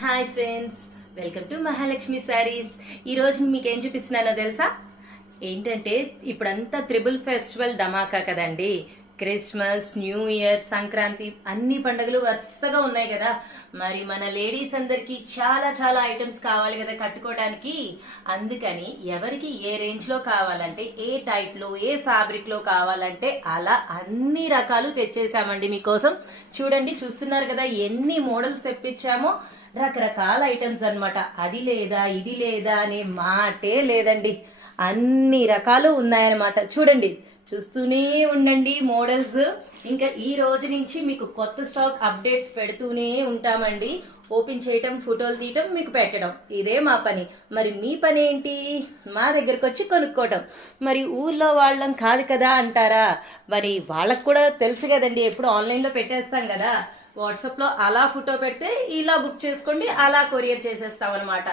Hi friends, welcome to Mahalakshmi saris. ఈరోజు మీకు ఏం చూపిస్తున్నానో తెలుసా? ఏంటంటే ఇప్పుడంతా త్రిబుల్ ఫెస్టివల్ ధమాకా కదండి. క్రిస్మస్, న్యూ ఇయర్, సంక్రాంతి అన్ని పండుగలు వరుసగా ఉన్నాయి కదా. మరి మన లేడీస్ అందరికి చాలా చాలా ఐటమ్స్ కావాలి కదా కట్టుకోవడానికి. అందుకని ఎవరికి ఏ రేంజ్లో కావాలంటే, ఏ టైప్లో, ఏ ఫ్యాబ్రిక్లో కావాలంటే అలా అన్ని రకాలు తెచ్చేసామండి మీకోసం. చూడండి, చూస్తున్నారు కదా ఎన్ని మోడల్స్ తెప్పించామో. రకరకాల ఐటమ్స్ అన్నమాట. అది లేదా ఇది లేదా అనే మాటే లేదండి. అన్ని రకాలు ఉన్నాయన్నమాట. చూడండి, చూస్తూనే ఉండండి మోడల్స్. ఇంకా ఈ రోజు నుంచి మీకు కొత్త స్టాక్ అప్డేట్స్ పెడుతూనే ఉంటామండి. ఓపెన్ చేయటం, ఫోటోలు తీయటం, మీకు పెట్టడం, ఇదే మా పని. మరి మీ పని ఏంటి? మా దగ్గరకు వచ్చి కొనుక్కోవటం. మరి ఊర్లో వాళ్ళం కాదు కదా అంటారా? మరి వాళ్ళకు కూడా తెలుసు కదండి, ఎప్పుడు ఆన్లైన్లో పెట్టేస్తాం కదా. వాట్సాప్లో అలా ఫోటో పెడితే ఇలా బుక్ చేసుకోండి, అలా కొరియర్ చేసేస్తాం అనమాట.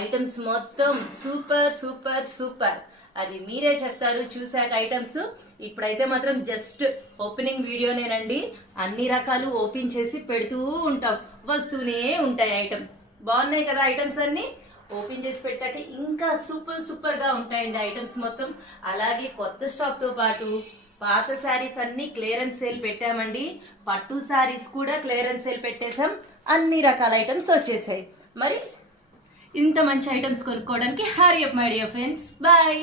ఐటమ్స్ మొత్తం సూపర్ సూపర్ సూపర్. అది మీరే చెప్తారు చూసాక ఐటమ్స్. ఇప్పుడైతే మాత్రం జస్ట్ ఓపెనింగ్ వీడియోనేనండి. అన్ని రకాలు ఓపెన్ చేసి పెడుతూ ఉంటాం, వస్తూనే ఉంటాయి ఐటమ్. బాగున్నాయి కదా ఐటమ్స్ అన్ని. ఓపెన్ చేసి పెట్టాక ఇంకా సూపర్ సూపర్ గా ఉంటాయండి ఐటమ్స్ మొత్తం. అలాగే కొత్త స్టాక్ తో పాటు పాత శారీస్ అన్ని క్లియరెన్స్ సేల్ పెట్టామండి. పట్టు శారీస్ కూడా క్లియరెన్స్ సేల్ పెట్టేసాం. అన్ని రకాల ఐటమ్స్ వచ్చేసాయి. మరి ఇంత మంచి ఐటమ్స్ కొనుక్కోవడానికి hurry up my dear friends. Bye.